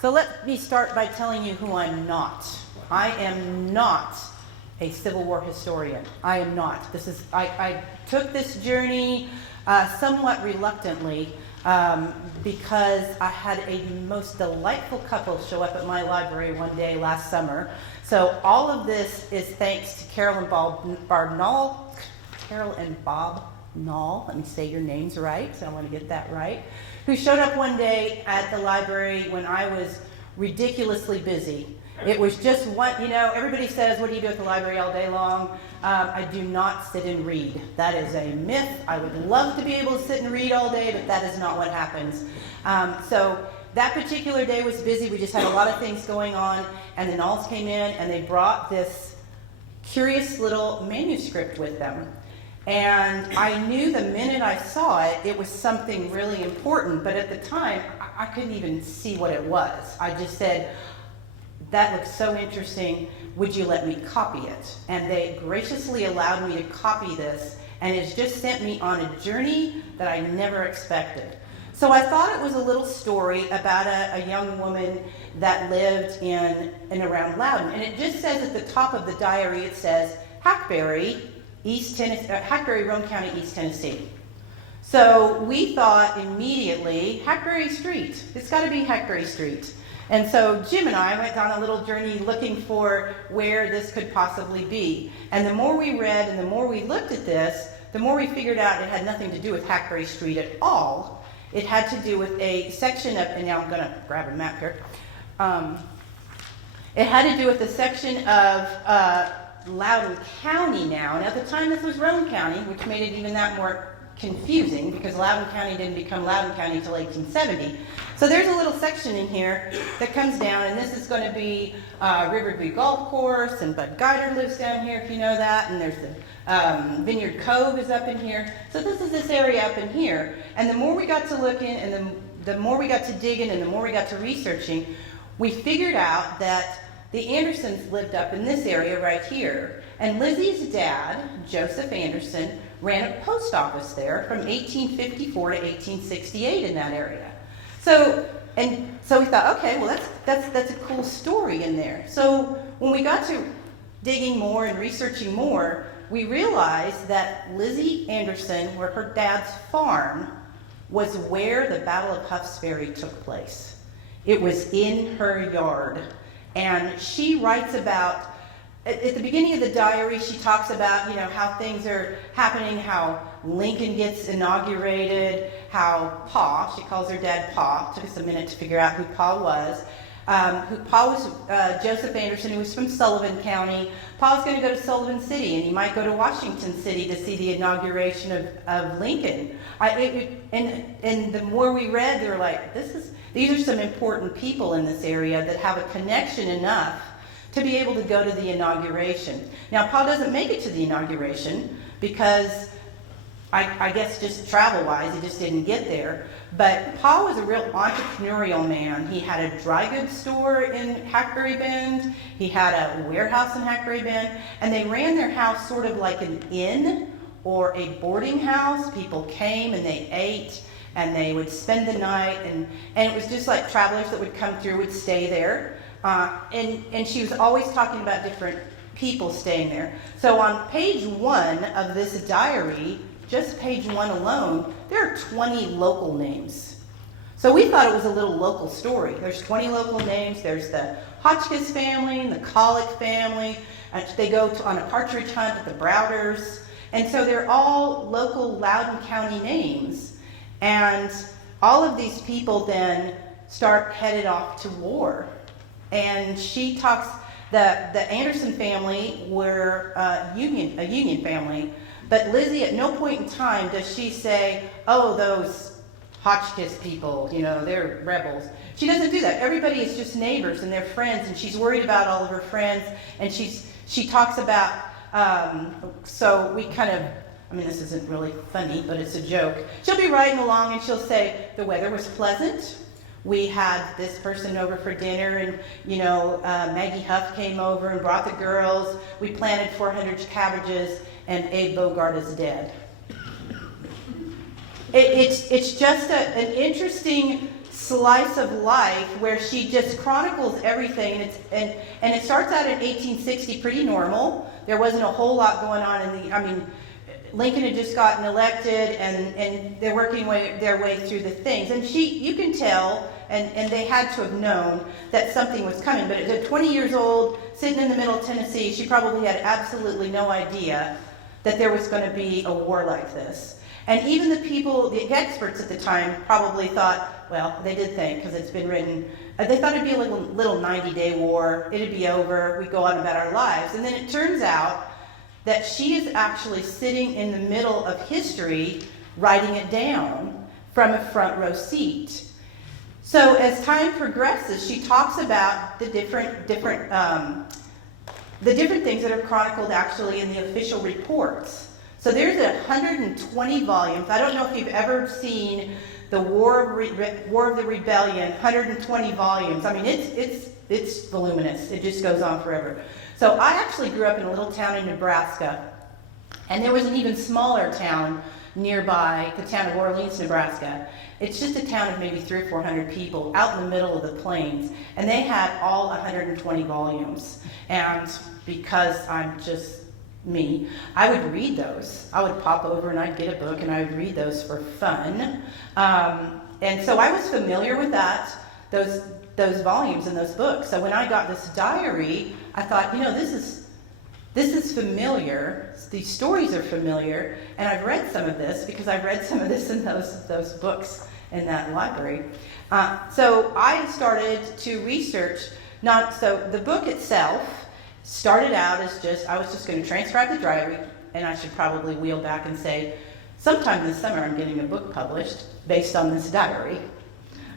So let me start by telling you who I'm not. I am not a Civil War historian. I am not. I took this journey somewhat reluctantly because I had a most delightful couple show up at my library one day last summer. So all of this is thanks to Carol and Bob Nall, let me say your names right, so I want to get that right, who showed up one day at the library when I was ridiculously busy. It was just one, everybody says, what do you do at the library all day long? I do not sit and read. That is a myth. I would love to be able to sit and read all day, but that is not what happens. So that particular day was busy. We just had a lot of things going on, and the Nalls came in, and they brought this curious little manuscript with them. And I knew the minute I saw it, it was something really important, but at the time, I couldn't even see what it was. I just said, that looks so interesting, would you let me copy it? And they graciously allowed me to copy this, and it's just sent me on a journey that I never expected. So I thought it was a little story about a young woman that lived in and around Loudon. And it just says at the top of the diary, it says, Hackberry, Roane County, East Tennessee. So we thought immediately, Hackberry Street. It's got to be Hackberry Street. And so Jim and I went on a little journey looking for where this could possibly be. And the more we read and the more we looked at this, the more we figured out it had nothing to do with Hackberry Street at all. It had to do with a section of, and now I'm going to grab a map here. It had to do with a section of Loudon County now, and at the time this was Roane County, which made it even that more confusing because Loudon County didn't become Loudon County until 1870. So there's a little section in here that comes down, and this is going to be Riverview Golf Course, and Bud Guider lives down here, if you know that, and there's the Vineyard Cove is up in here. So this is this area up in here, and the more we got to look in, and the more we got to dig in, and the more we got to researching, we figured out that the Andersons lived up in this area right here, and Lizzie's dad, Joseph Anderson, ran a post office there from 1854 to 1868 in that area. So we thought, okay, well that's a cool story in there. So when we got to digging more and researching more, we realized that Lizzie Anderson, where her dad's farm, was where the Battle of Huff's Ferry took place. It was in her yard. And she writes about, at the beginning of the diary, she talks about, how things are happening, how Lincoln gets inaugurated, how Pa, she calls her dad Pa, took us a minute to figure out who Pa was. Pa was Joseph Anderson, who was from Sullivan County. Pa was going to go to Sullivan City, and he might go to Washington City to see the inauguration of Lincoln. And the more we read, they were like, these are some important people in this area that have a connection enough to be able to go to the inauguration. Now, Pa doesn't make it to the inauguration because I guess just travel-wise, he just didn't get there. But Pa was a real entrepreneurial man. He had a dry goods store in Hackberry Bend. He had a warehouse in Hackberry Bend. And they ran their house sort of like an inn or a boarding house. People came and they ate and they would spend the night. And it was just like travelers that would come through would stay there. And she was always talking about different people staying there. So on page 1 of this diary, just page 1 alone, there are 20 local names. So we thought it was a little local story. There's 20 local names. There's the Hotchkiss family and the Colic family. They go on a partridge hunt with the Browders. And so they're all local Loudon County names. And all of these people then headed off to war. And she talks, the Anderson family were a Union family. But Lizzie, at no point in time does she say, oh, those Hotchkiss people, they're rebels. She doesn't do that. Everybody is just neighbors and they're friends, and she's worried about all of her friends. And she talks about, so we kind of, this isn't really funny, but it's a joke. She'll be riding along and she'll say, the weather was pleasant. We had this person over for dinner, and Maggie Huff came over and brought the girls. We planted 400 cabbages, and Abe Bogart is dead. It's just an interesting slice of life where she just chronicles everything, and it starts out in 1860 pretty normal. There wasn't a whole lot going on Lincoln had just gotten elected, and they're working their way through the things. And you can tell, and they had to have known that something was coming. But at 20 years old, sitting in the middle of Tennessee, she probably had absolutely no idea that there was going to be a war like this. And even the experts at the time probably thought, well, they did think, because it's been written, they thought it'd be a little 90-day war, it'd be over, we'd go on about our lives. And then it turns out that she is actually sitting in the middle of history, writing it down from a front row seat. So as time progresses, she talks about the different things that are chronicled actually in the official reports. So there's 120 volumes. I don't know if you've ever seen the War of the Rebellion, 120 volumes. I mean, it's voluminous. It just goes on forever. So I actually grew up in a little town in Nebraska, and there was an even smaller town nearby, the town of Orleans, Nebraska. It's just a town of maybe 300 or 400 people out in the middle of the plains, and they had all 120 volumes. And because I'm just me, I would read those. I would pop over and I'd get a book and I would read those for fun. And so I was familiar with those volumes and those books. So when I got this diary, I thought, this is familiar. These stories are familiar, and I've read some of this because I read some of this in those books in that library. So I started to research. So the book itself started out as I was just going to transcribe the diary, and I should probably wheel back and say, sometime this summer I'm getting a book published based on this diary.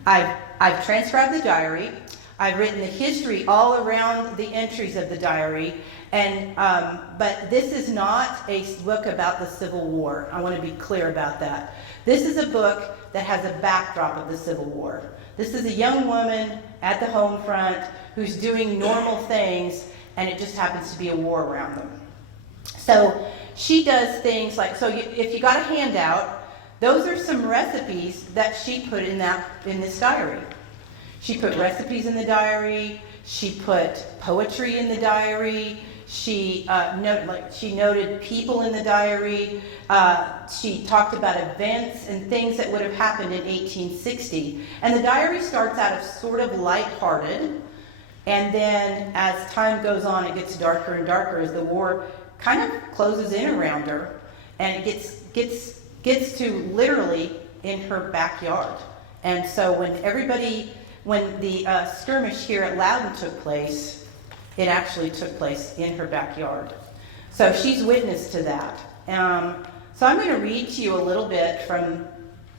I've transcribed the diary. I've written the history all around the entries of the diary, and but this is not a book about the Civil War. I want to be clear about that. This is a book that has a backdrop of the Civil War. This is a young woman at the home front who's doing normal things, and it just happens to be a war around them. So she does things like, if you got a handout, those are some recipes that she put in this diary. She put recipes in the diary. She put poetry in the diary. She noted people in the diary. She talked about events and things that would have happened in 1860. And the diary starts out as sort of lighthearted, and then as time goes on, it gets darker and darker as the war kind of closes in around her, and it gets to literally in her backyard. And so when the skirmish here at Loudon took place, it actually took place in her backyard. So she's witness to that. So I'm going to read to you a little bit from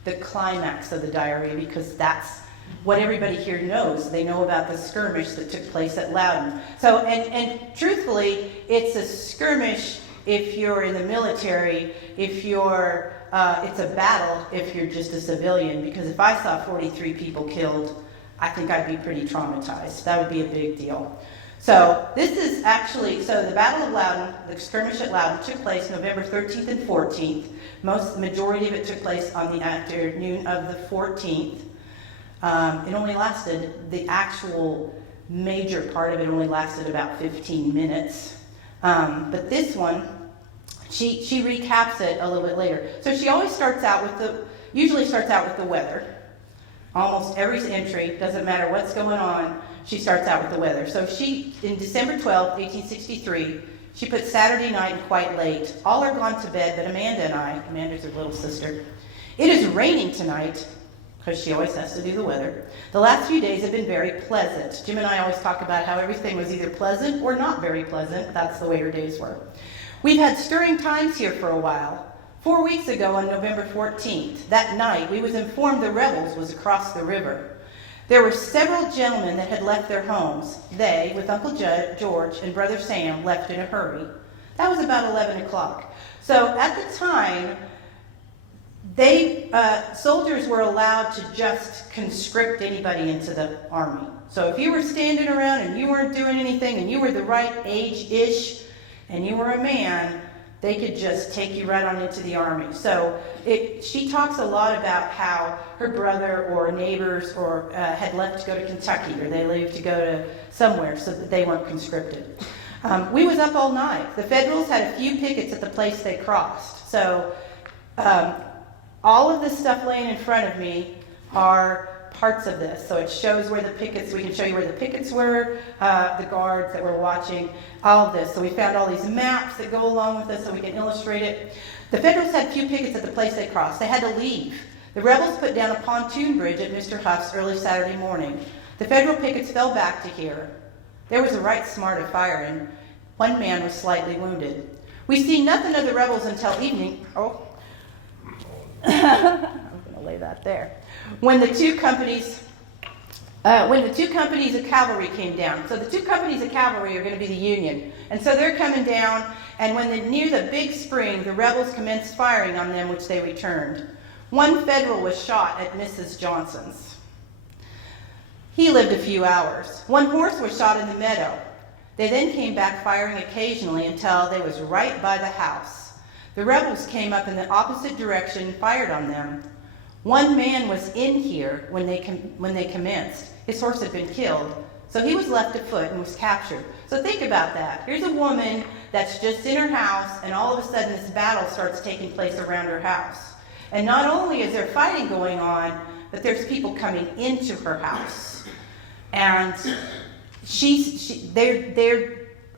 the climax of the diary, because that's what everybody here knows. They know about the skirmish that took place at Loudon. So, and truthfully, it's a skirmish if you're in the military, it's a battle if you're just a civilian, because if I saw 43 people killed, I think I'd be pretty traumatized. That would be a big deal. So this is actually, the Battle of Loudon, the skirmish at Loudon, took place November 13th and 14th. The majority of it took place on the afternoon of the 14th. It only lasted, the actual major part of it only lasted about 15 minutes. But this one, she recaps it a little bit later. So she always usually starts out with the weather. Almost every entry, doesn't matter what's going on, she starts out with the weather. So in December 12, 1863, she put Saturday night quite late. All are gone to bed, but Amanda's her little sister. It is raining tonight, because she always has to do the weather. The last few days have been very pleasant. Jim and I always talk about how everything was either pleasant or not very pleasant. That's the way her days were. We've had stirring times here for a while. 4 weeks ago on November 14th, that night, we was informed the rebels was across the river. There were several gentlemen that had left their homes. They, with Uncle George and Brother Sam, left in a hurry. That was about 11 o'clock. So at the time, soldiers were allowed to just conscript anybody into the army. So if you were standing around and you weren't doing anything and you were the right age-ish and you were a man, they could just take you right on into the army. So she talks a lot about how her brother or neighbors or had left to go to Kentucky, or they left to go to somewhere so that they weren't conscripted. We was up all night. The Federals had a few pickets at the place they crossed. So all of this stuff laying in front of me are parts of this. So it shows where the pickets, we can show you where the pickets were, the guards that were watching, all of this. So we found all these maps that go along with this so we can illustrate it. The Federals had few pickets at the place they crossed. They had to leave. The rebels put down a pontoon bridge at Mr. Huff's early Saturday morning. The Federal pickets fell back to here. There was a right smart of firing. One man was slightly wounded. We see nothing of the rebels until evening. Oh, I'm going to lay that there. When the two companies of cavalry came down. So the two companies of cavalry are going to be the Union. And so they're coming down, and when near the big spring, the rebels commenced firing on them, which they returned. One Federal was shot at Mrs. Johnson's. He lived a few hours. One horse was shot in the meadow. They then came back firing occasionally until they was right by the house. The rebels came up in the opposite direction and fired on them. One man was in here when they commenced. His horse had been killed, so he was left afoot and was captured. So think about that. Here's a woman that's just in her house, and all of a sudden this battle starts taking place around her house. And not only is there fighting going on, but there's people coming into her house. And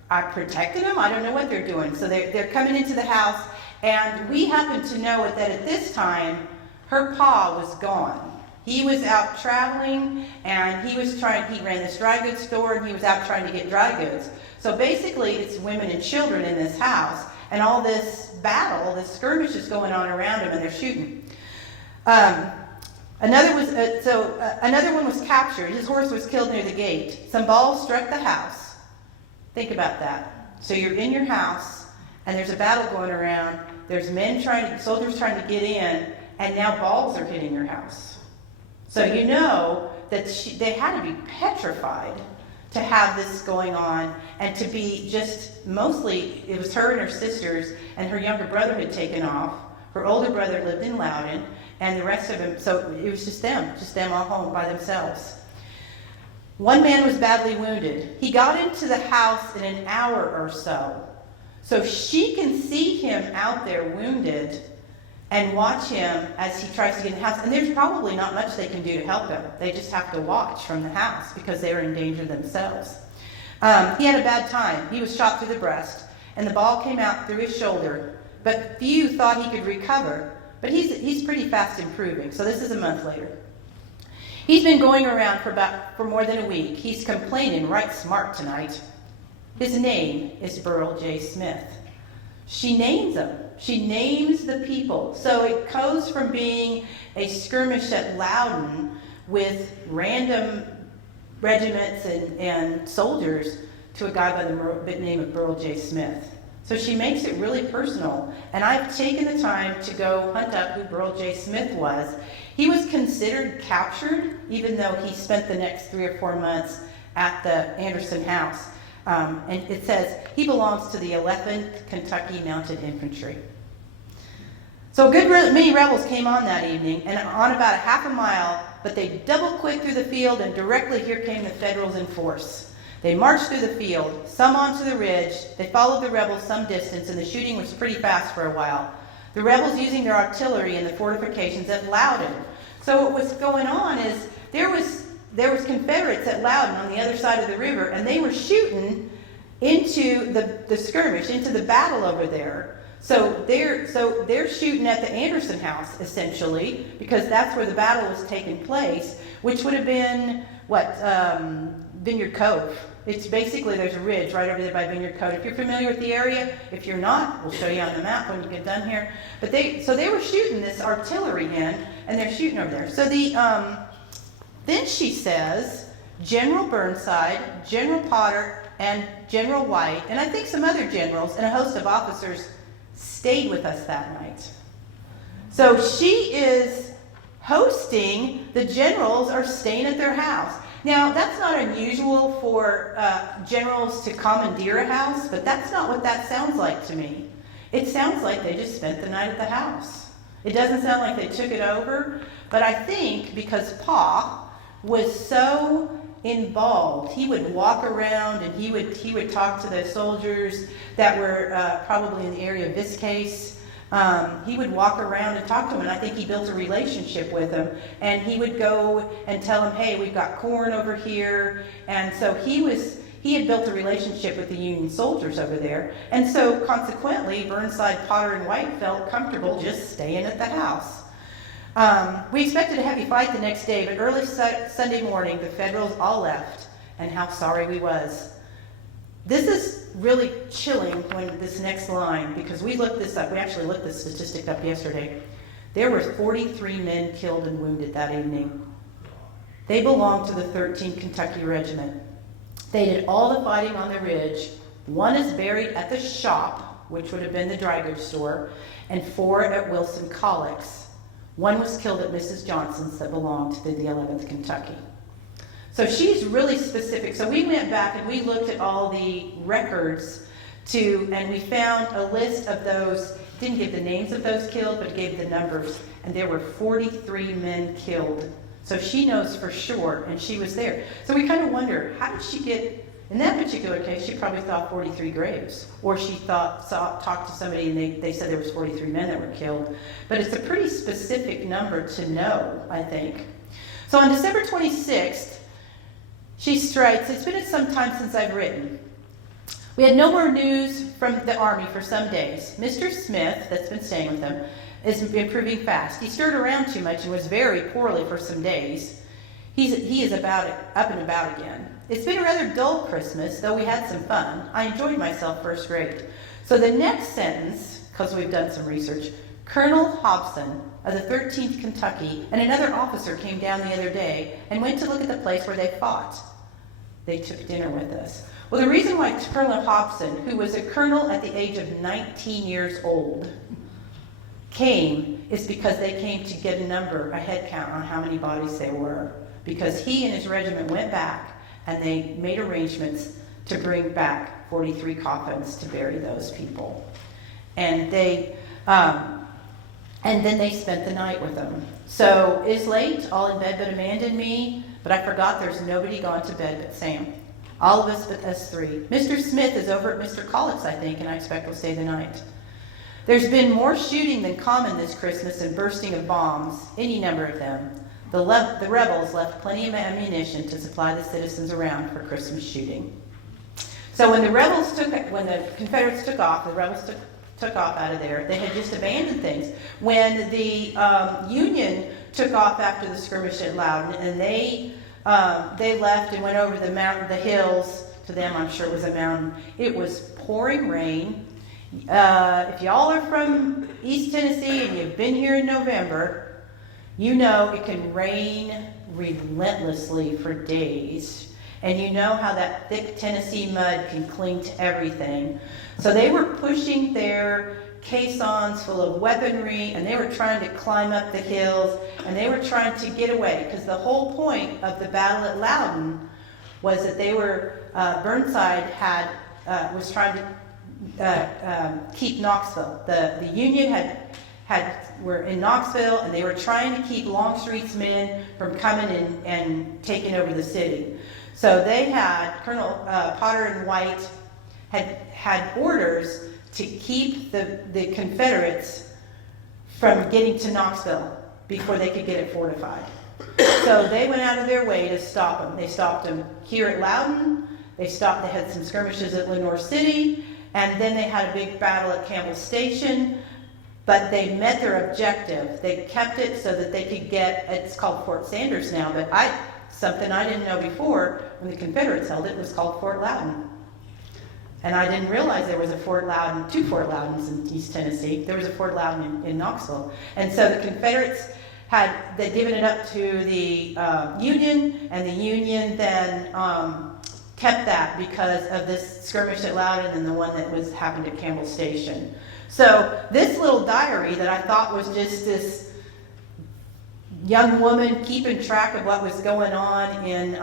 I protected them. I don't know what they're doing. So they're coming into the house, and we happen to know that at this time, her pa was gone. He was out traveling, and he ran this dry goods store, and he was out trying to get dry goods. So basically, it's women and children in this house, and all this battle, this skirmish is going on around him, and they're shooting. Another one was captured. His horse was killed near the gate. Some balls struck the house. Think about that. So you're in your house, and there's a battle going around. There's soldiers trying to get in, and now balls are hitting your house. So you know that they had to be petrified to have this going on, and to be mostly, it was her and her sisters, and her younger brother had taken off. Her older brother lived in Loudon, and the rest of them, so it was just them all home by themselves. One man was badly wounded. He got into the house in an hour or so. So she can see him out there wounded and watch him as he tries to get in the house. And there's probably not much they can do to help him. They just have to watch from the house because they are in danger themselves. He had a bad time. He was shot through the breast, and the ball came out through his shoulder. But few thought he could recover. But he's pretty fast improving. So this is a month later. He's been going around for more than a week. He's complaining right smart tonight. His name is Burl J. Smith. She names them. She names the people. So it goes from being a skirmish at Loudon with random regiments and soldiers to a guy by the name of Burl J. Smith. So she makes it really personal. And I've taken the time to go hunt up who Burl J. Smith was. He was considered captured, even though he spent the next 3 or 4 months at the Anderson house. And it says he belongs to the 11th Kentucky Mounted Infantry. So a good many rebels came on that evening, and on about a half a mile, but they double-quicked through the field, and directly here came the Federals in force. They marched through the field, some onto the ridge. They followed the rebels some distance, and the shooting was pretty fast for a while. The rebels using their artillery in the fortifications at Loudon. So what was going on is there was Confederates at Loudon on the other side of the river, and they were shooting into the skirmish, into the battle over there. So they're shooting at the Anderson house, essentially, because that's where the battle was taking place, which would have been, Vineyard Cove. It's basically, there's a ridge right over there by Vineyard Cove. If you're familiar with the area, if you're not, we'll show you on the map when you get done here. But they were shooting this artillery in, and they're shooting over there. So then she says, General Burnside, General Potter, and General White, and I think some other generals and a host of officers stayed with us that night. So she is hosting, the generals are staying at their house. Now, that's not unusual for generals to commandeer a house, but that's not what that sounds like to me. It sounds like they just spent the night at the house. It doesn't sound like they took it over, but I think because Pa was so involved, he would walk around and he would talk to the soldiers that were probably in the area of this case. He would walk around and talk to them, and I think he built a relationship with them. And he would go and tell them, hey, we've got corn over here. And so he had built a relationship with the Union soldiers over there. And so consequently, Burnside, Potter, and White felt comfortable just staying at the house. We expected a heavy fight the next day, but early Sunday morning, the Federals all left, and how sorry we was. This is really chilling when this next line, because we looked this up. We actually looked this statistic up yesterday. There were 43 men killed and wounded that evening. They belonged to the 13th Kentucky Regiment. They did all the fighting on the ridge. One is buried at the shop, which would have been the dry goods store, and 4 at Wilson Collex. One was killed at Mrs. Johnson's that belonged to the 11th Kentucky. So she's really specific. So we went back and we looked at all the records and we found a list of those, didn't give the names of those killed, but gave the numbers. And there were 43 men killed. So she knows for sure, and she was there. So we kind of wonder, how did she get, in that particular case, she probably thought 43 graves. Or she talked to somebody and they said there was 43 men that were killed. But it's a pretty specific number to know, I think. So on December 26th, she writes, it's been some time since I've written. We had no more news from the Army for some days. Mr. Smith, that's been staying with them, is improving fast. He stirred around too much and was very poorly for some days. He is up and about again. It's been a rather dull Christmas, though we had some fun. I enjoyed myself first rate. So the next sentence, because we've done some research, Colonel Hobson of the 13th Kentucky and another officer came down the other day and went to look at the place where they fought. They took dinner with us. Well, the reason why Colonel Hobson, who was a colonel at the age of 19 years old, came is because they came to get a head count on how many bodies there were. Because he and his regiment went back and they made arrangements to bring back 43 coffins to bury those people. And then they spent the night with them. So it's late, all in bed but Amanda and me, but I forgot there's nobody gone to bed but Sam. All of us but us 3. Mr. Smith is over at Mr. Collett's, I think, and I expect will stay the night. There's been more shooting than common this Christmas and bursting of bombs, any number of them. The rebels left plenty of ammunition to supply the citizens around for Christmas shooting. So when the Confederates took off, the rebels took off out of there. They had just abandoned things. When the Union took off after the skirmish at Loudon, and they left and went over the hills. To them, I'm sure it was a mountain. It was pouring rain. If y'all are from East Tennessee and you've been here in November, you know it can rain relentlessly for days. And you know how that thick Tennessee mud can cling to everything. So they were pushing their caissons full of weaponry, and they were trying to climb up the hills, and they were trying to get away, because the whole point of the battle at Loudon was that they were, Burnside was trying to keep Knoxville. The Union were in Knoxville, and they were trying to keep Longstreet's men from coming in and taking over the city. So they had, Colonel Potter and White had orders to keep the Confederates from getting to Knoxville before they could get it fortified. So they went out of their way to stop them. They stopped them here at Loudon. They had some skirmishes at Lenoir City, and then they had a big battle at Campbell Station. But they met their objective. They kept it so that they could it's called Fort Sanders now, but something I didn't know before, when the Confederates held it, was called Fort Loudon. And I didn't realize there was a Fort Loudon, 2 Fort Loudons in East Tennessee. There was a Fort Loudon in Knoxville. And so the Confederates they'd given it up to the Union, and the Union then kept that because of this skirmish at Loudon and the one that happened at Campbell Station. So this little diary that I thought was just this young woman keeping track of what was going on in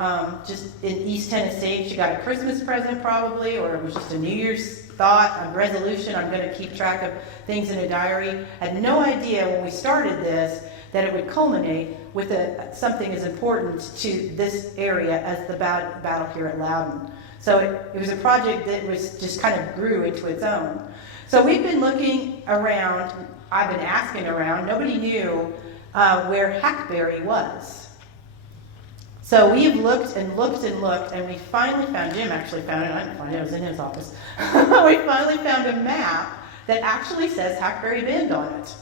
East Tennessee. She got a Christmas present probably, or it was just a New Year's thought, a resolution, I'm going to keep track of things in a diary. Had no idea when we started this that it would culminate with something as important to this area as the battle here at Loudon. So it was a project that was just kind of grew into its own. So we've been looking around, I've been asking around, nobody knew where Hackberry was. So we have looked and looked and looked, and we finally found, Jim actually found it, I didn't find it, it was in his office. We finally found a map that actually says Hackberry Bend on it.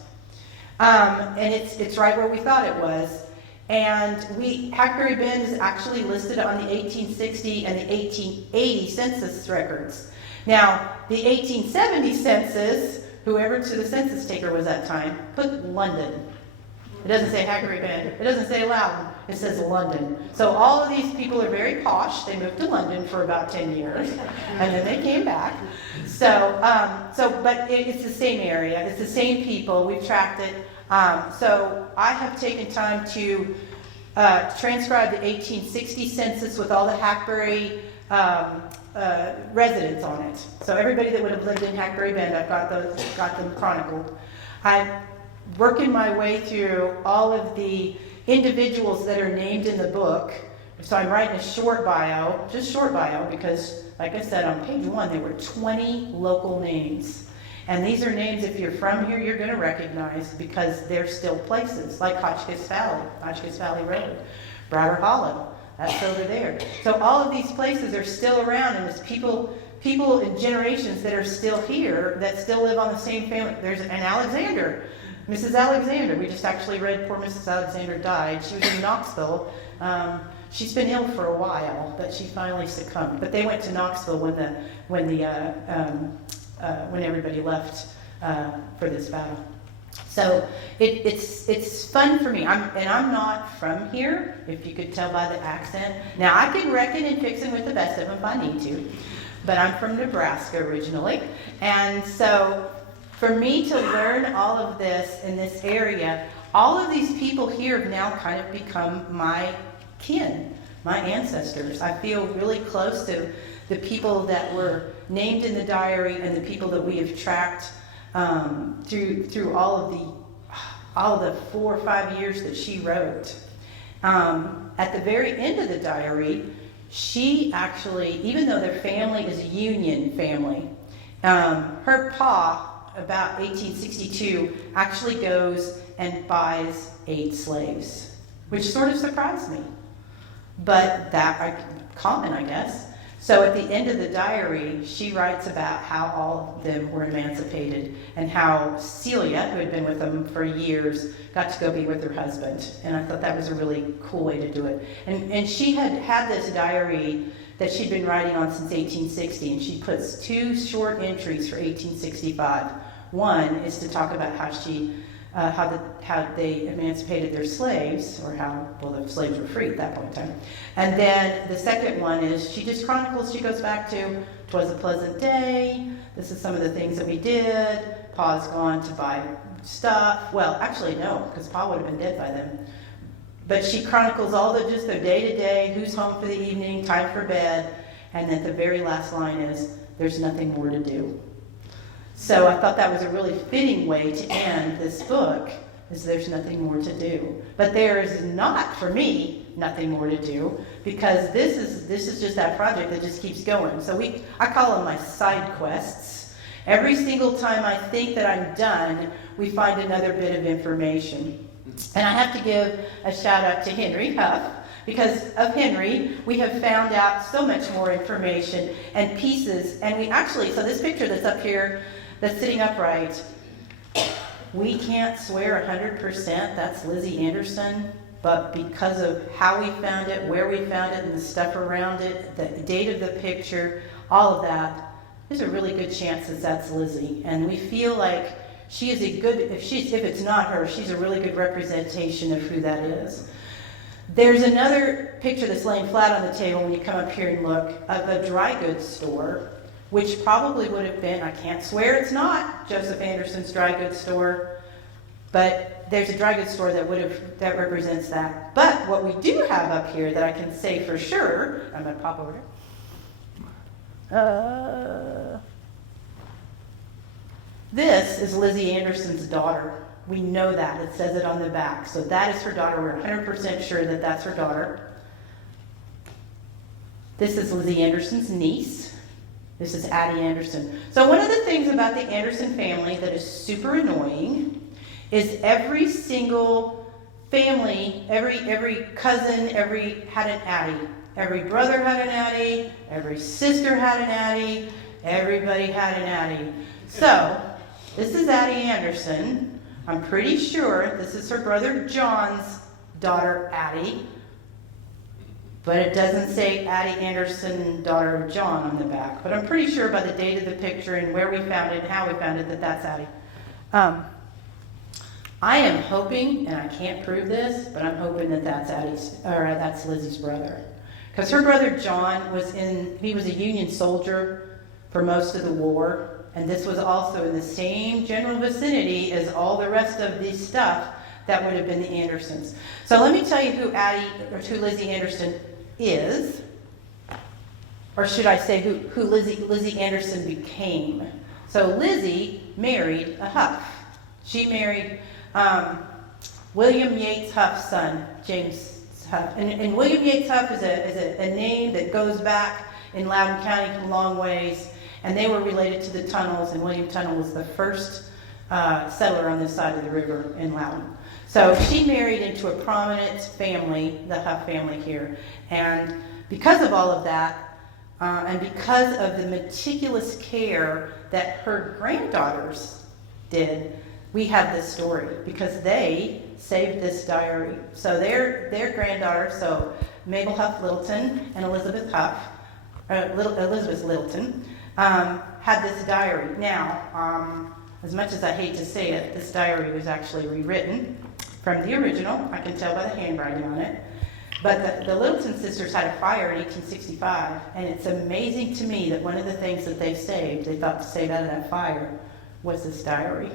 And it's right where we thought it was. And Hackberry Bend is actually listed on the 1860 and the 1880 census records. Now, the 1870 census, whoever to the census taker was that time, put London. It doesn't say Hackberry Bend. It doesn't say Loudon. It says London. So all of these people are very posh. They moved to London for about 10 years, and then they came back. But it's the same area. It's the same people. We've tracked it. So I have taken time to transcribe the 1860 census with all the Hackberry residents on it. So everybody that would have lived in Hackberry Bend, I've got them chronicled. I'm working my way through all of the individuals that are named in the book. So I'm writing a short bio, just short bio, because like I said, on page 1, there were 20 local names. And these are names, if you're from here, you're going to recognize because they're still places, like Hotchkiss Valley Road, Browder Hollow, that's over there. So all of these places are still around, and there's people in generations that are still here, that still live on the same family. There's an Alexander, Mrs. Alexander. We just actually read poor Mrs. Alexander died. She was in Knoxville. She's been ill for a while, but she finally succumbed. But they went to Knoxville when everybody left for this battle. So it's fun for me. I'm not from here, if you could tell by the accent. Now I can reckon and fix it with the best of them if I need to, but I'm from Nebraska originally, and so for me to learn all of this in this area, all of these people here have now kind of become my kin, my ancestors. I feel really close to the people that were named in the diary and the people that we have tracked through all of the 4 or 5 years that she wrote. At the very end of the diary, she actually, even though their family is a Union family, her pa, about 1862, actually goes and buys 8 slaves, which sort of surprised me. But common, I guess. So at the end of the diary, she writes about how all of them were emancipated and how Celia, who had been with them for years, got to go be with her husband. And I thought that was a really cool way to do it. And she had this diary that she'd been writing on since 1860, and she puts 2 short entries for 1865. One is to talk about how they emancipated their slaves, or the slaves were free at that point in time. And then the second one is she just chronicles, she goes back to, "'Twas a pleasant day, this is some of the things that we did, Pa's gone to buy stuff." Well, actually no, because Pa would have been dead by then. But she chronicles all just their day-to-day, who's home for the evening, time for bed, and then the very last line is, "There's nothing more to do." So I thought that was a really fitting way to end this book, is there's nothing more to do. But there is not, for me, nothing more to do, because this is just that project that just keeps going. So I call them my side quests. Every single time I think that I'm done, we find another bit of information. And I have to give a shout out to Henry Huff. Because of Henry, we have found out so much more information and pieces. And so this picture that's up here, that's sitting upright, we can't swear 100% that's Lizzie Anderson, but because of how we found it, where we found it, and the stuff around it, the date of the picture, all of that, there's a really good chance that that's Lizzie. And we feel like she is if it's not her, she's a really good representation of who that is. There's another picture that's laying flat on the table when you come up here and look, of a dry goods store, which probably would have been, I can't swear it's not Joseph Anderson's dry goods store, but there's a dry goods store that represents that. But what we do have up here that I can say for sure, I'm going to pop over here. This is Lizzie Anderson's daughter. We know that. It says it on the back. So that is her daughter. We're 100% sure that that's her daughter. This is Lizzie Anderson's niece. This is Addie Anderson. So one of the things about the Anderson family that is super annoying is every single family, every cousin, had an Addie. Every brother had an Addie. Every sister had an Addie. Everybody had an Addie. So this is Addie Anderson. I'm pretty sure this is her brother John's daughter, Addie. But it doesn't say Addie Anderson, daughter of John on the back. But I'm pretty sure by the date of the picture and where we found it and how we found it that that's Addie. I am hoping, and I can't prove this, but I'm hoping that that's Lizzie's brother. Because her brother John he was a Union soldier for most of the war. And this was also in the same general vicinity as all the rest of the stuff that would have been the Andersons. So let me tell you who Lizzie Anderson is, or should I say who Lizzie Anderson became. So Lizzie married a Huff. She married William Yates Huff's son, James Huff. And William Yates Huff is a name that goes back in Loudon County a long ways, and they were related to the Tunnels, and William Tunnell was the first settler on this side of the river in Loudon. So she married into a prominent family, the Huff family here. And because of all of that, and because of the meticulous care that her granddaughters did, we have this story because they saved this diary. So their granddaughters, so Mabel Huff Littleton and Elizabeth Littleton, had this diary. Now, as much as I hate to say it, this diary was actually rewritten from the original. I can tell by the handwriting on it. But the Littleton sisters had a fire in 1865, and it's amazing to me that one of the things that they thought to save out of that fire, was this diary.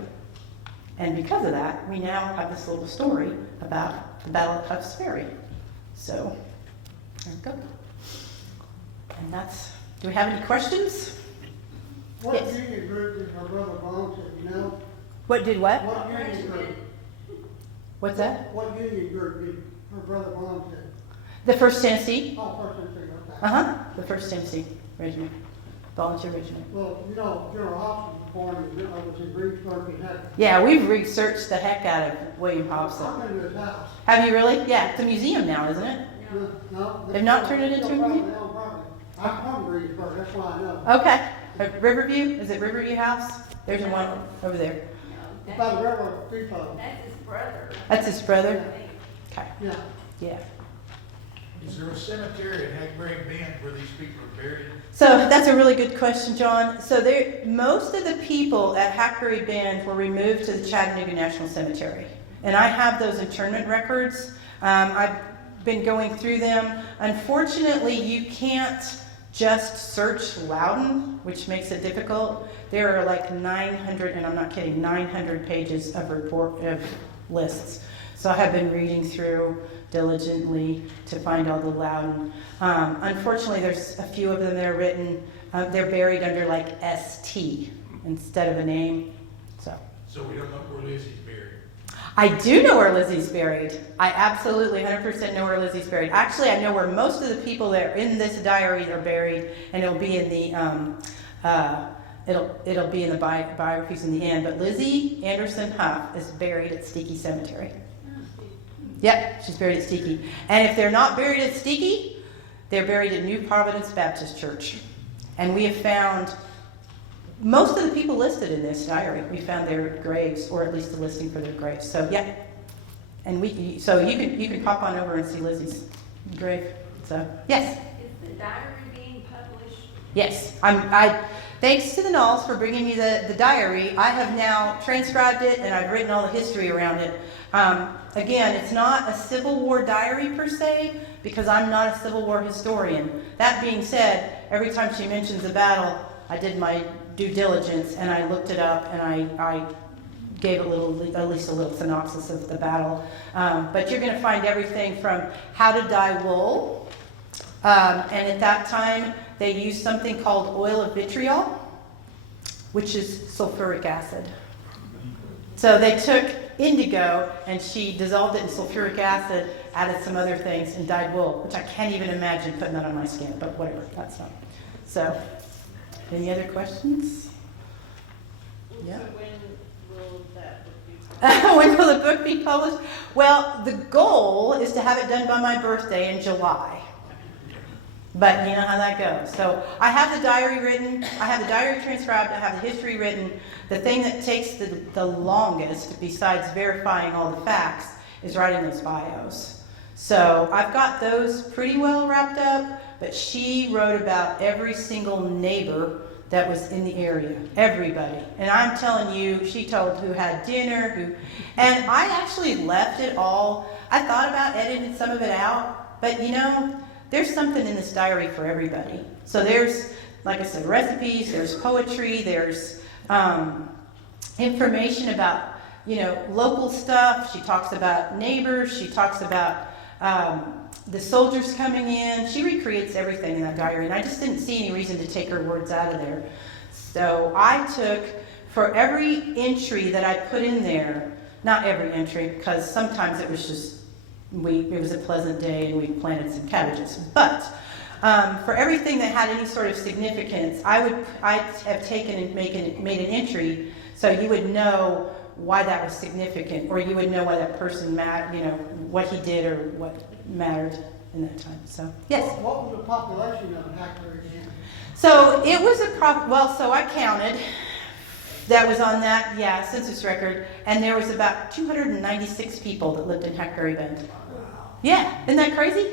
And because of that, we now have this little story about the Battle of Huff's Ferry. So, there we go. And do we have any questions? What Yes. union group did her brother belong to, you know? What did what? What union group? What's that? What union group did her brother belong to? The 1st Tennessee. Oh, First Tennessee, okay. Uh-huh. The 1st Tennessee Regiment. Volunteer Regiment. Well, you know, General Hobbs was born in Greensburg, Kentucky. Yeah, we've researched the heck out of William Hobson. I've been to his house. Have you really? Yeah, it's a museum now, isn't it? No. They've not turned it into a museum? I'm from Greensburg, that's why I know. Okay. Riverview? Is it Riverview House? There's one over there. By the railroad depot. That's his brother. That's his brother? Okay. Yeah. Yeah. Is there a cemetery at Hackberry Bend where these people are buried? So that's a really good question, John. So most of the people at Hackberry Bend were removed to the Chattanooga National Cemetery. And I have those internment records. I've been going through them. Unfortunately, you can't just search Loudon, which makes it difficult. There are like 900, and I'm not kidding, 900 pages of lists. So I have been reading through diligently to find all the Loudon. Unfortunately, there's a few of them that are written, they're buried under like ST instead of a name. So we don't know where Lizzie's buried. I do know where Lizzie's buried. I absolutely 100% know where Lizzie's buried. Actually, I know where most of the people that are in this diary are buried, and it'll be in the it'll be in the biographies in the end. But Lizzie Anderson Huff is buried at Steaky Cemetery. Yep, she's buried at Steaky. And if they're not buried at Steaky, they're buried at New Providence Baptist Church. And we have found most of the people listed in this diary. We found their graves, or at least a listing for their graves. So yeah, and you can pop on over and see Lizzie's grave. So yes. Is the diary being published? Yes, thanks to the Knolls for bringing me the diary. I have now transcribed it and I've written all the history around it. Again, it's not a Civil War diary per se, because I'm not a Civil War historian. That being said, every time she mentions a battle, I did my due diligence and I looked it up and I gave at least a little synopsis of the battle. But you're going to find everything from how to dye wool, and at that time they used something called oil of vitriol, which is sulfuric acid. So they took indigo and she dissolved it in sulfuric acid, added some other things, and dyed wool, which I can't even imagine putting that on my skin, but whatever, that's not. So, any other questions? Yeah. So when will that book be When will the book be published? Well, the goal is to have it done by my birthday in July. But you know how that goes. So I have the diary written, I have the diary transcribed, I have the history written. The thing that takes the longest, besides verifying all the facts, is writing those bios. So I've got those pretty well wrapped up, but she wrote about every single neighbor that was in the area, everybody. And I'm telling you, she told who had dinner, and I actually left it all. I thought about editing some of it out, but you know, there's something in this diary for everybody. So there's, like I said, recipes, there's poetry, there's information about, you know, local stuff. She talks about neighbors, she talks about the soldiers coming in. She recreates everything in that diary, and I just didn't see any reason to take her words out of there. So I took, for every entry that I put in there, not every entry, because sometimes it was just, it was a pleasant day and we planted some cabbages, but for everything that had any sort of significance, I'd have taken and made an entry so you would know why that was significant, or you would know why that person mattered, you know, what he did or what mattered in that time. So, yes? What was the population of Hackberry again? So it was so I counted, that was on that, census record, and there was about 296 people that lived in Hackberry Bend. Yeah, isn't that crazy?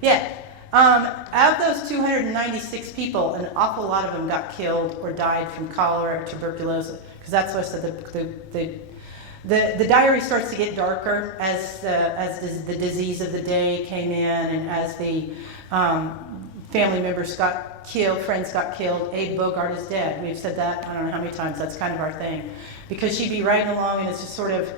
Yeah. Of those 296 people, an awful lot of them got killed or died from cholera or tuberculosis, because that's what the diary starts to get darker as the disease of the day came in, and as the family members got killed, friends got killed. Abe Bogart is dead. We've said that I don't know how many times. That's kind of our thing, because she'd be riding along and it's just sort of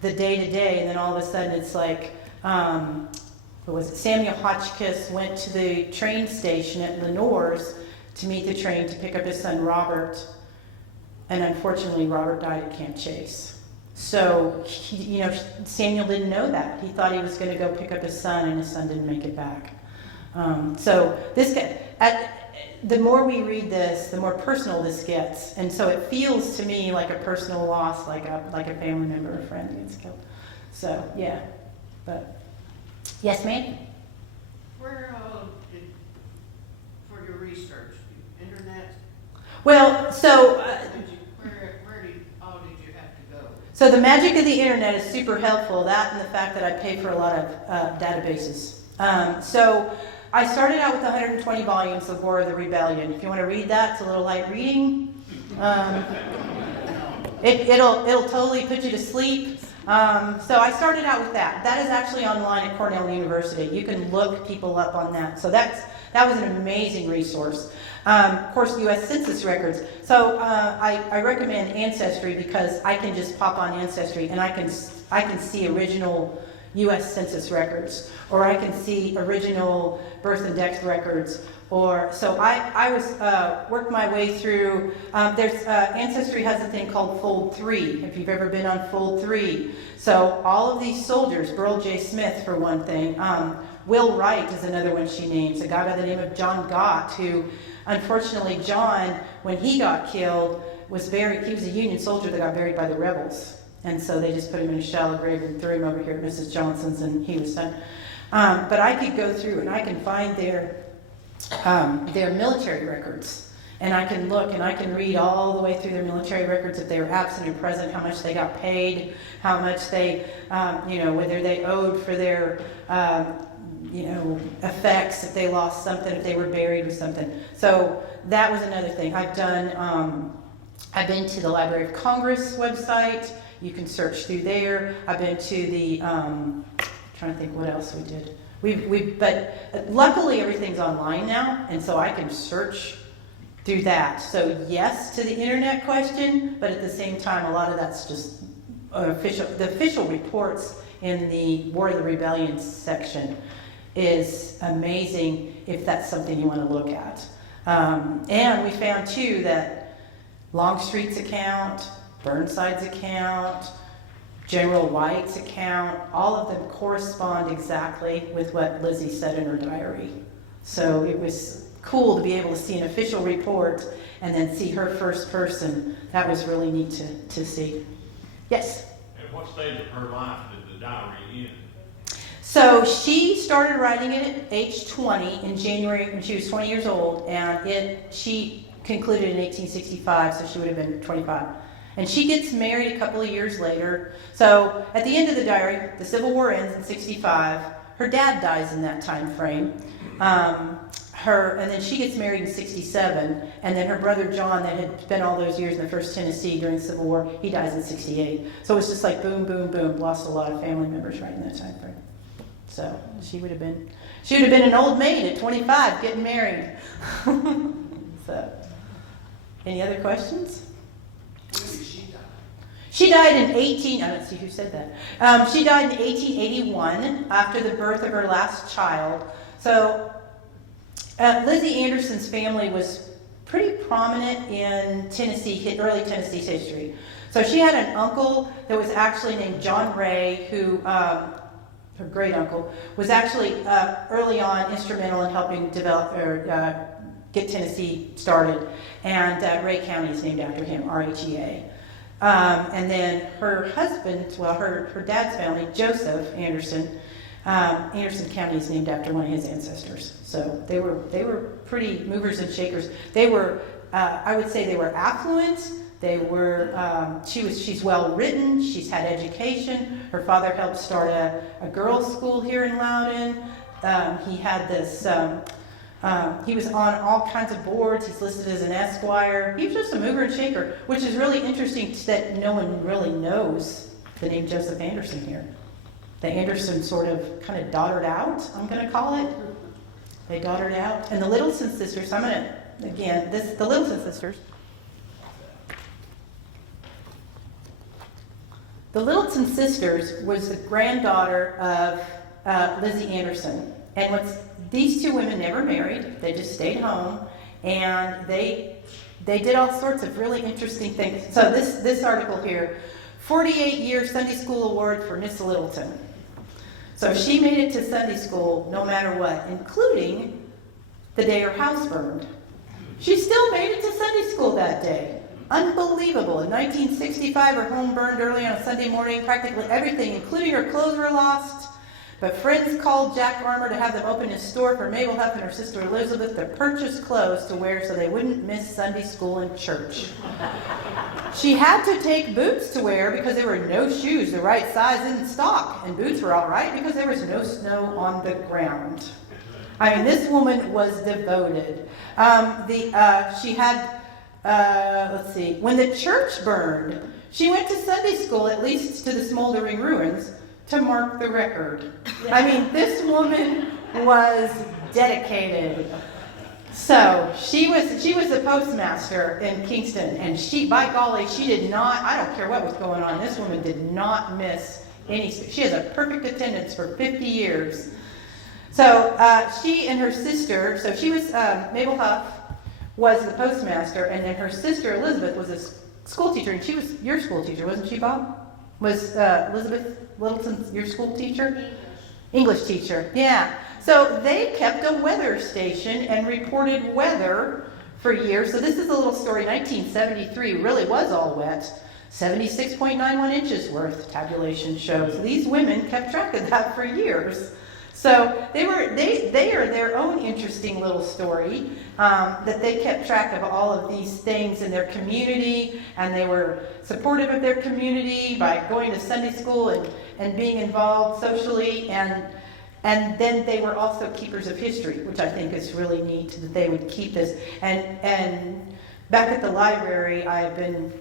the day to day, and then all of a sudden it's like, what was it? Samuel Hotchkiss went to the train station at Lenore's to meet the train to pick up his son Robert, and unfortunately Robert died at Camp Chase. So Samuel didn't know that. He thought he was going to go pick up his son, and his son didn't make it back. So this the more we read this, the more personal this gets, and so it feels to me like a personal loss, like a family member or friend gets killed. So yeah, but yes, ma'am. Where for your research, internet? Well, so Where did you have to go? so the magic of the internet is super helpful. That and the fact that I pay for a lot of databases. So I started out with 120 volumes of War of the Rebellion. If you want to read that, it's a little light reading. It'll totally put you to sleep. So I started out with that. That is actually online at Cornell University. You can look people up on that. So that was an amazing resource. Of course, U.S. Census records. So I recommend Ancestry, because I can just pop on Ancestry and I can see original U.S. Census records, or I can see original birth and death records. So I was worked my way through. Ancestry has a thing called Fold 3. If you've ever been on Fold 3, so all of these soldiers, Burl J. Smith for one thing, Will Wright is another one she names, a guy by the name of John Gott, who unfortunately John, when he got killed, was buried. He was a Union soldier that got buried by the rebels. And so they just put him in a shallow grave and threw him over here at Mrs. Johnson's, and he was done. But I could go through and I can find their military records, and I can look and I can read all the way through their military records, if they were absent or present, how much they got paid, how much they, whether they owed for their, effects, if they lost something, if they were buried with something. So that was another thing. I've been to the Library of Congress website. You can search through there. I've been to the, trying to think what else we did. But luckily everything's online now, and so I can search through that. So yes to the internet question, but at the same time, a lot of that's just the official reports in the War of the Rebellion section is amazing if that's something you want to look at. And we found too that Longstreet's account, Burnside's account, General White's account, all of them correspond exactly with what Lizzie said in her diary. So it was cool to be able to see an official report and then see her first person. That was really neat to see. Yes? At what stage of her life did the diary end? So she started writing it at age 20 in January when she was 20 years old, and she concluded in 1865, so she would have been 25. And she gets married a couple of years later. So at the end of the diary, the Civil War ends in 65. Her dad dies in that time frame. And then she gets married in 67, and then her brother John, that had spent all those years in the 1st Tennessee during the Civil War, he dies in 68. So it's just like boom, boom, boom, lost a lot of family members right in that time frame. So she would have been an old maid at 25 getting married. So, any other questions? When did she die? She died in I don't see who said that. She died in 1881 after the birth of her last child. So Lizzie Anderson's family was pretty prominent in Tennessee, early Tennessee history. So she had an uncle that was actually named John Ray, who, her great uncle, was actually early on instrumental in helping develop or get Tennessee started. And Ray County is named after him, R-H-E-A. And then her husband, well, her dad's family, Joseph Anderson, Anderson County is named after one of his ancestors. So they were pretty movers and shakers. They were, I would say, they were affluent. They were. She's well written. She's had education. Her father helped start a girls' school here in Loudon. He had this. He was on all kinds of boards. He's listed as an Esquire. He was just a mover and shaker, which is really interesting that no one really knows the name Joseph Anderson here. The Anderson sort of kind of dottered out, I'm going to call it. They dottered out. And the Littleton sisters, the Littleton sisters. The Littleton sisters was the granddaughter of Lizzie Anderson. And these two women never married. They just stayed home. And they did all sorts of really interesting things. So this article here, 48-year Sunday School Award for Miss Littleton. So she made it to Sunday school no matter what, including the day her house burned. She still made it to Sunday school that day. Unbelievable. In 1965, her home burned early on a Sunday morning. Practically everything, including her clothes, were lost. But friends called Jack Farmer to have them open his store for Mabel Huff and her sister Elizabeth to purchase clothes to wear so they wouldn't miss Sunday school and church. She had to take boots to wear because there were no shoes the right size in stock. And boots were all right because there was no snow on the ground. I mean, this woman was devoted. She had, when the church burned, she went to Sunday school, at least to the smoldering ruins, to mark the record. I mean, this woman was dedicated. So she was the postmaster in Kingston, and by golly, she did not, I don't care what was going on, this woman did not miss any, she has a perfect attendance for 50 years. So she and her sister, so she was, Mabel Huff was the postmaster, and then her sister Elizabeth was a school teacher, and she was your school teacher, wasn't she, Bob? Was Elizabeth Littleton your school teacher? English teacher, yeah. So they kept a weather station and reported weather for years. So this is a little story. 1973 really was all wet. 76.91 inches worth, tabulation shows. These women kept track of that for years. So they are their own interesting little story, that they kept track of all of these things in their community, and they were supportive of their community by going to Sunday school and being involved socially, and then they were also keepers of history, which I think is really neat that they would keep this. And back at the library, I've been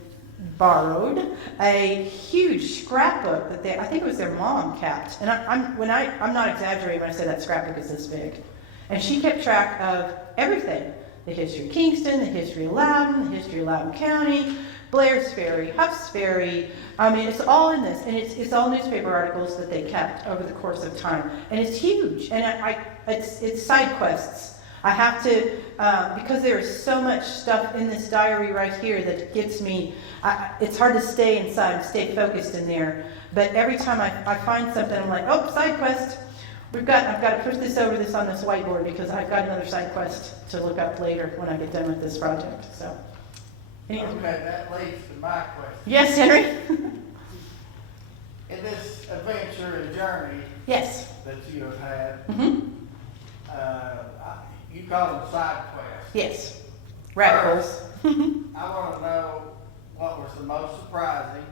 borrowed a huge scrapbook that I think it was their mom kept. And I'm not exaggerating when I say that scrapbook is this big. And she kept track of everything. The history of Kingston, the history of Loudon, the history of Loudon County, Blair's Ferry, Huff's Ferry. I mean, it's all in this. And it's all newspaper articles that they kept over the course of time. And it's huge. And it's side quests. I have to, because there is so much stuff in this diary right here that gets me, it's hard to stay inside and stay focused in there. But every time I find something, I'm like, oh, side quest. I've got to push this over this on this whiteboard because I've got another side quest to look up later when I get done with this project. So, Okay, that leads to my question. yes, Henry? In this adventure and journey Yes. that you have had, Mm-hmm. you call them side quests. Yes. Rabbit holes. I want to know what was the most surprising,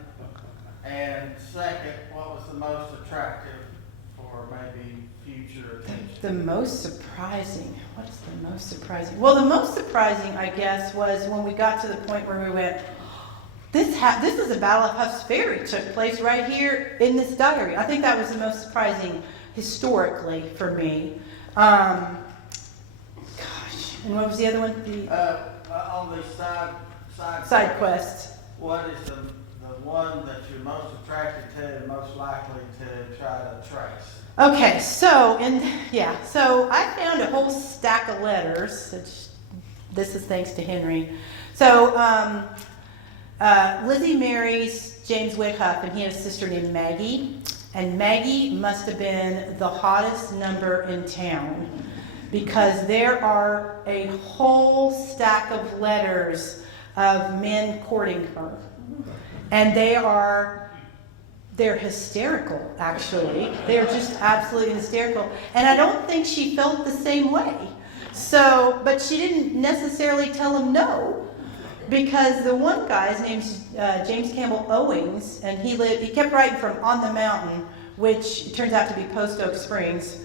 and second, what was the most attractive for maybe future attention? The most surprising. What's the most surprising? Well, the most surprising, I guess, was when we got to the point where we went, this is the Battle of Huff's Ferry took place right here in this diary. I think that was the most surprising historically for me. Gosh, and what was the other one? The On the side quest. what is the one that you're most attracted to and most likely to try to trace? Okay, so so I found a whole stack of letters. This is thanks to Henry. So Lizzie marries James Huff, and he had a sister named Maggie. And Maggie must have been the hottest number in town because there are a whole stack of letters of men courting her. And they're hysterical, actually. They're just absolutely hysterical. And I don't think she felt the same way. So, but she didn't necessarily tell him no. Because the one guy, his name's James Campbell Owings, and he kept writing from On the Mountain, which turns out to be Post Oak Springs.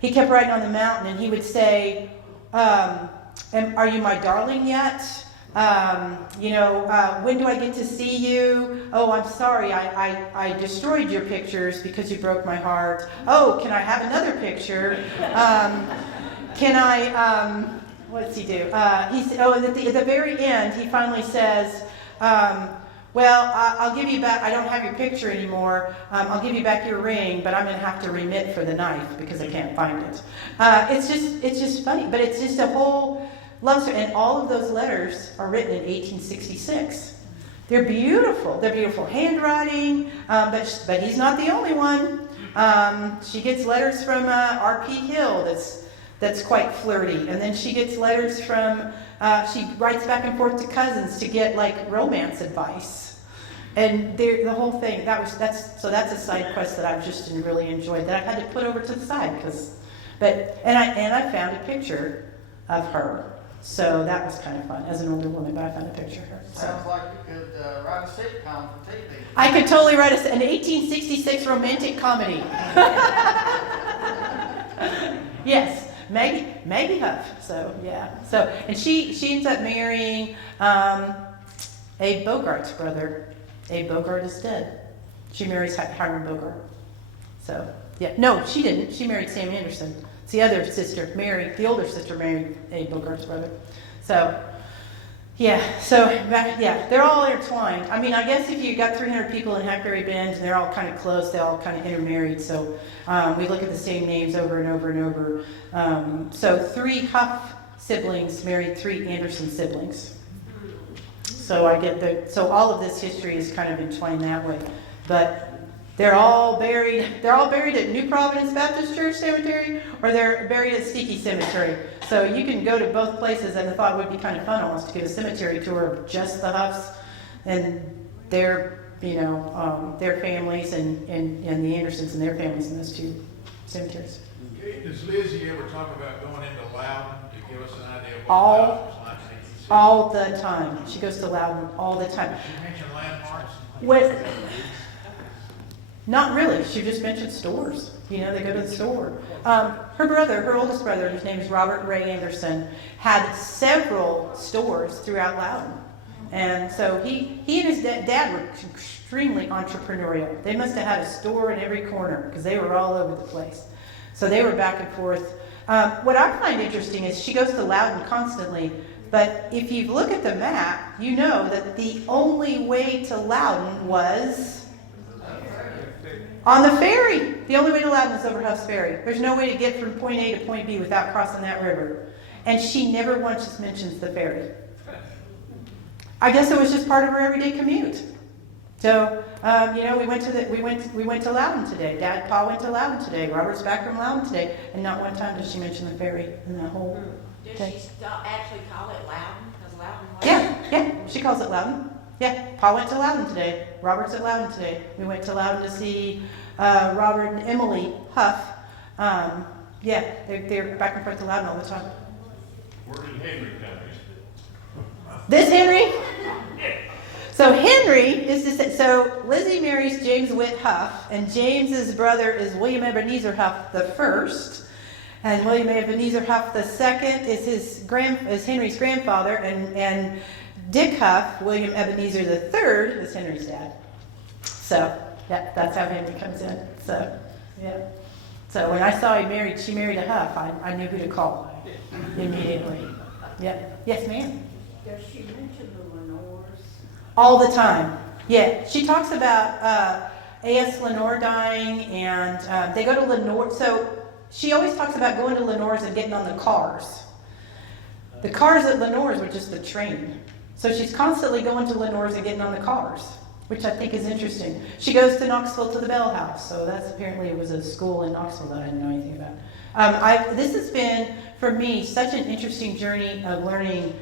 He kept writing on the mountain, and he would say, are you my darling yet? When do I get to see you? Oh, I'm sorry, I destroyed your pictures because you broke my heart. Oh, can I have another picture? Can I, what's he do? He said, and at the very end, he finally says, I'll give you back, I don't have your picture anymore. I'll give you back your ring, but I'm going to have to remit for the knife because I can't find it. It's just funny, but it's just a whole love story. And all of those letters are written in 1866. They're beautiful. They're beautiful handwriting, but he's not the only one. She gets letters from R.P. Hill that's quite flirty. And then she gets letters from, she writes back and forth to cousins to get like romance advice. And the whole thing, that's a side quest that I've just really enjoyed that I've had to put over to the side and I found a picture of her. So that was kind of fun as an older woman, but I found a picture of her. So. Sounds like you could write a sitcom for TV. I could totally write an 1866 romantic comedy. Yes, Maggie Huff. So yeah. So and she ends up marrying Abe Bogart's brother. Abe Bogart is dead. She marries Hiram Bogart. So yeah, no, she didn't. She married Sam Anderson. It's the other sister, the older sister married Abe Bogart's brother. So they're all intertwined. I mean, I guess if you got 300 people in Hackberry Bend and they're all kind of close, they all kind of intermarried. So we look at the same names over and over and over. So 3 Huff siblings married 3 Anderson siblings. So so all of this history is kind of entwined that way. But they're all buried at New Providence Baptist Church Cemetery, or they're buried at Stikey Cemetery. So you can go to both places, and I thought it would be kind of fun almost to give a cemetery tour of just the Huffs and their families and the Andersons and their families in those 2 cemeteries. Does Lizzie ever talk about going into Loudon to give us an idea of what All- Loudon was like in 1860? All the time. She goes to Loudon all the time. Did she mention landmarks? Not really. She just mentioned stores. They go to the store. Her oldest brother, whose name is Robert Ray Anderson, had several stores throughout Loudon. And so he and his dad were extremely entrepreneurial. They must have had a store in every corner because they were all over the place. So they were back and forth. What I find interesting is she goes to Loudon constantly, but if you look at the map, you know that the only way to Loudon was on the ferry. The only way to Loudon was over Huff's Ferry. There's no way to get from point A to point B without crossing that river. and she never once mentions the ferry. I guess it was just part of her everyday commute. So, we went to Loudon today. Pa went to Loudon today. Robert's back from Loudon today, and not one time did she mention the ferry in that whole. Does Okay. she actually call it Loudon? Because Loudon. Yeah, she calls it Loudon. Yeah, Pa went to Loudon today. Robert's at Loudon today. We went to Loudon to see Robert and Emily Huff. They're back and forth to Loudon all the time. Where did Henry come in? This Henry? So Henry is so Lizzie marries James Witt Huff, and James's brother is William Ebenezer Huff the first, and William Ebenezer Huff the second is Henry's grandfather, and Dick Huff, William Ebenezer the third, is Henry's dad. So that's how Henry comes in. So yeah. So when I saw she married a Huff, I knew who to call immediately. Yeah. Yes, ma'am. Does she mention the Lenores? All the time. Yeah. She talks about A.S. Lenore dying, and they go to Lenore. So she always talks about going to Lenore's and getting on the cars. The cars at Lenore's were just the train. So she's constantly going to Lenore's and getting on the cars, which I think is interesting. She goes to Knoxville to the Bell House. So that's apparently it was a school in Knoxville that I didn't know anything about. This has been, for me, such an interesting journey of learning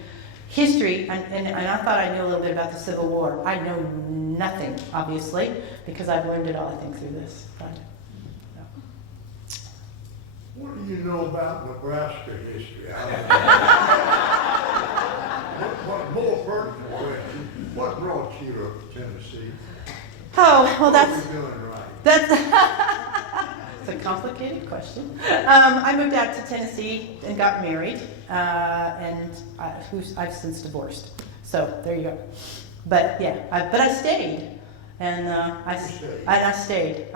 history, and I thought I knew a little bit about the Civil War. I know nothing, obviously, because I've learned it all, I think, through this. What do you know about Nebraska history? What more pertinent question, what brought you to Tennessee? Oh, well, What are you doing right? That's it's a complicated question. I moved out to Tennessee and got married, and I've since divorced. So there you go. But yeah, I stayed, and I stayed.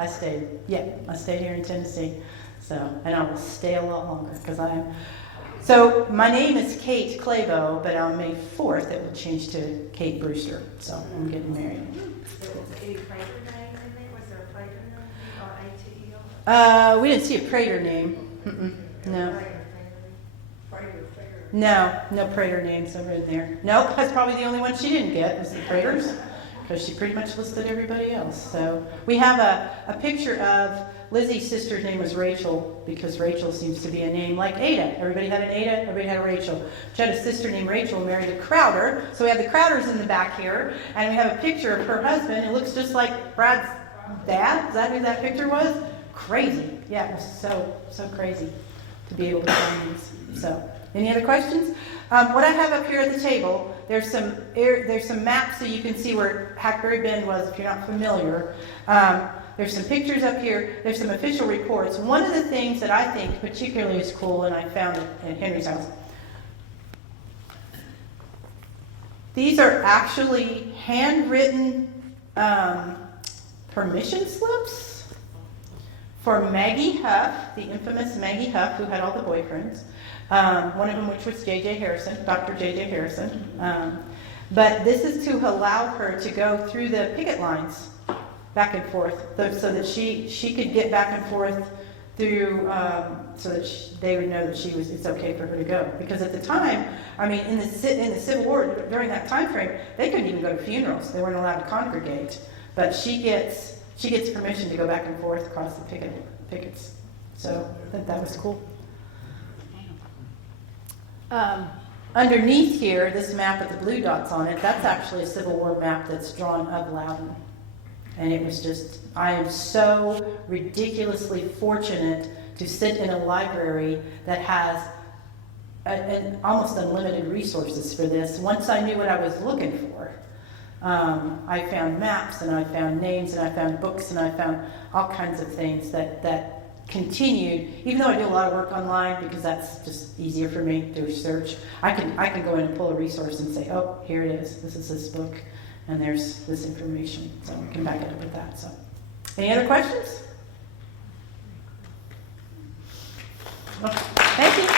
Yeah, I stayed here in Tennessee. So, and I will stay a lot longer because I am. So my name is Kate Claubough, but on May 4th it will change to Kate Brewster. So I'm getting married. Was there any Prater name in there? Was there a Prater name or ATL? We didn't see a Prater name. No. Prater Fair. No Prater names over in there. Nope, that's probably the only one she didn't get was the Praters, because she pretty much listed everybody else. So we have a picture of Lizzie's sister's name was Rachel, because Rachel seems to be a name like Ada. Everybody had an Ada, everybody had a Rachel. She had a sister named Rachel, married a Crowder. So we have the Crowders in the back here, and we have a picture of her husband. It looks just like Brad's dad. Is that who that picture was? Crazy. Yeah, it was so crazy to be able to find these. So, any other questions? What I have up here at the table, there's some maps so you can see where Hackberry Bend was if you're not familiar. There's some pictures up here. There's some official reports. One of the things that I think particularly is cool, and I found it at Henry's house, these are actually handwritten permission slips for Maggie Huff, the infamous Maggie Huff, who had all the boyfriends. One of them, which was J.J. Harrison, Dr. J.J. Harrison. But this is to allow her to go through the picket lines back and forth, so that she could get back and forth through, so that they would know that it's okay for her to go. Because at the time, I mean, in the Civil War, during that time frame, they couldn't even go to funerals. They weren't allowed to congregate. But she gets permission to go back and forth across the pickets. So I think that was cool. Underneath here, this map with the blue dots on it, that's actually a Civil War map that's drawn of Loudon. And it was just, I am so ridiculously fortunate to sit in a library that has an almost unlimited resources for this. Once I knew what I was looking for, I found maps, and I found names, and I found books, and I found all kinds of things that continued. Even though I do a lot of work online, because that's just easier for me to research, I can go in and pull a resource and say, oh, here it is. This is this book. And there's this information, so we can back it up with that. So, any other questions? Well, thank you.